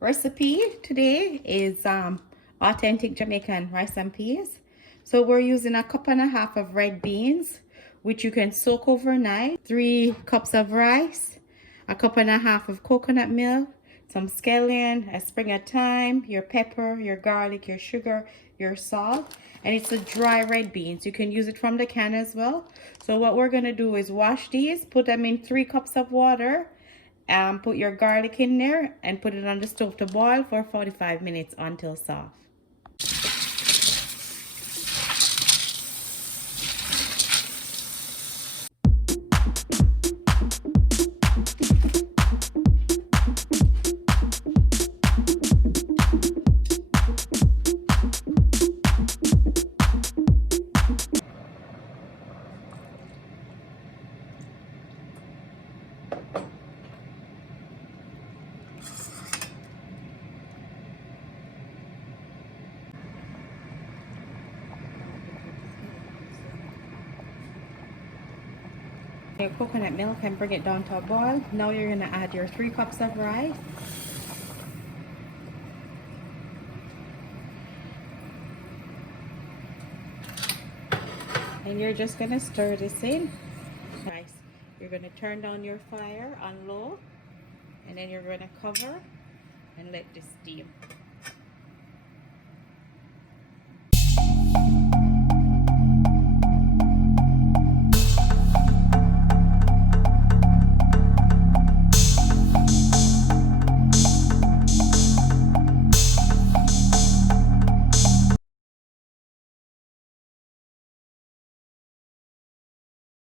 Recipe today is authentic Jamaican rice and peas. So we're using a cup and a half of red beans, which you can soak overnight, 3 cups of rice, a cup and a half of coconut milk, some scallion, a sprig of thyme, your pepper, your garlic, your sugar, your salt, and it's a dry red beans. You can use it from the can as well. So what we're gonna do is wash these, put them in 3 cups of water, put your garlic in there and put it on the stove to boil for 45 minutes until soft. Your coconut milk and bring it down to a boil. Now you're going to add your 3 cups of rice. And you're just going to stir this in. Rice. You're going to turn down your fire on low. And then you're going to cover and let this steam.